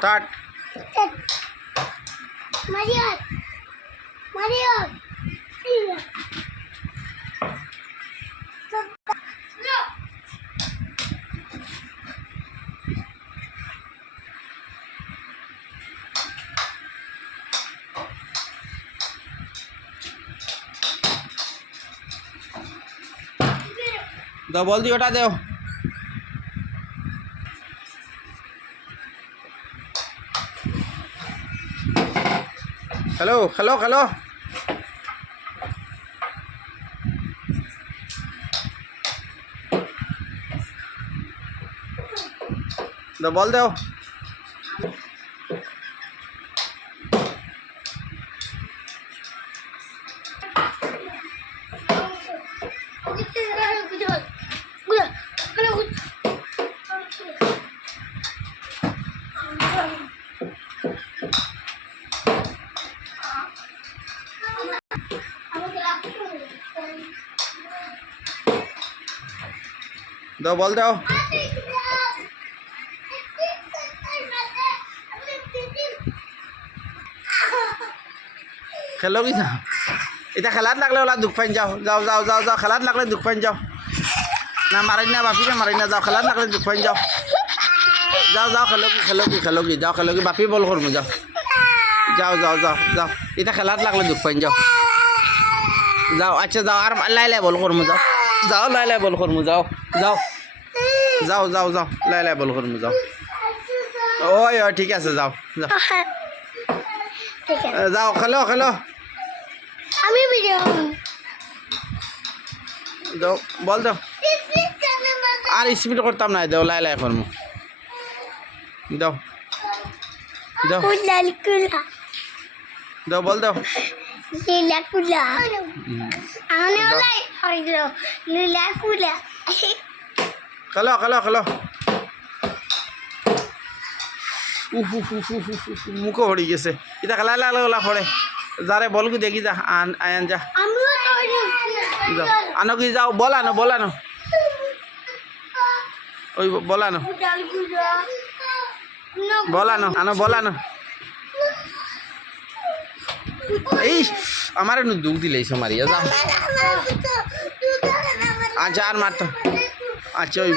Start. দাও বল দি ওটা দেও। খেলো খেলো খেলো। দাও বল দেও। দাও বল দাও। খেলো কি না এটা খেলাত লাগলে ওলা দুঃখ পাইন যাও যাও যাও যাও যাও খেলাত লাগলে দুঃখ পাইন যাও না মারি না বাপিকে মারি না যাও খেলাত লাগলে দুঃখ পাইন যাও যাও যাও খেলো কি খেলো কি খেলো কি যাও খেলো কি বাপি বল করবো যাও যাও যাও যাও যাও এটা খেলাত লাগলে দুঃখ পাইন যাও যাও আচ্ছা যাও আর লাই লাই বল করবো যাও যাও লাই লাই বল করবো যাও যাও যাও যাও যাও লাই লাই বল করবো যাও ওই ওই ঠিক আছে যাও যাও যাও খেলো খেলো আমি ভিডিও দাও বল দাও আর স্পিড করতাম না দাও লাই লাই করবো দাও দাও কুলা কুলা দাও বল দাও লীলা কুলা আমি ওলাই হইলো লীলা কুলা খেলো খেলো খেলো মুখো হড়ি গেছে এটা খেলা লাগলে ওলা ফড়ে যারে বলগু দেখি যা আয়ান যা আমিও যাও আনো কি যাও বল আনো ওই বল আনো বল আনো আনো বল আনো এই আমার দুঃখ দিলেই মারিয়া যাও আচ্ছা আর মারতো আচ্ছা ওই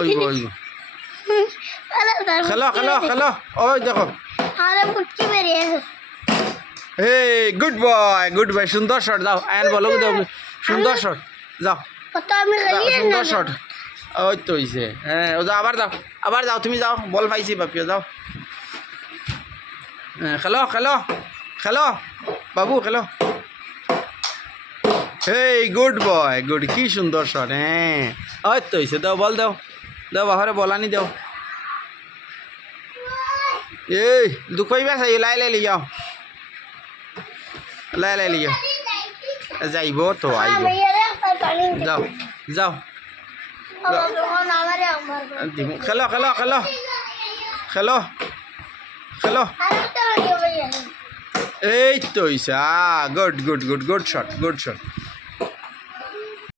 ওই খেলো খেলো খেলো ওই দেখো আরে মুটকি বেরিয়ে হে গুড বয় সুন্দর শট যাও আয়ন বলো দাও সুন্দর শট যাও কত আমি খেলি সুন্দর শট ওই তো হইছে হ্যাঁ ও যাও আবার যাও তুমি যাও বল পাইছি বাপিও যাও হ্যাঁ খেলো খেলো খেলো বাবু খেলো হে গুড বয় গুড কি সুন্দর শট হ্যাঁ ওই তো হইছে দাও বল দাও দাও বাহারে বলানি দাও এই দুঃখ পাইবা চাই লাই লাই লিয়াও লাই লাই লিয়াও যাইব তো আইব যাও যাও খেলো খেলো খেলো খেলো খেলো এই তো হইছে good good good good shot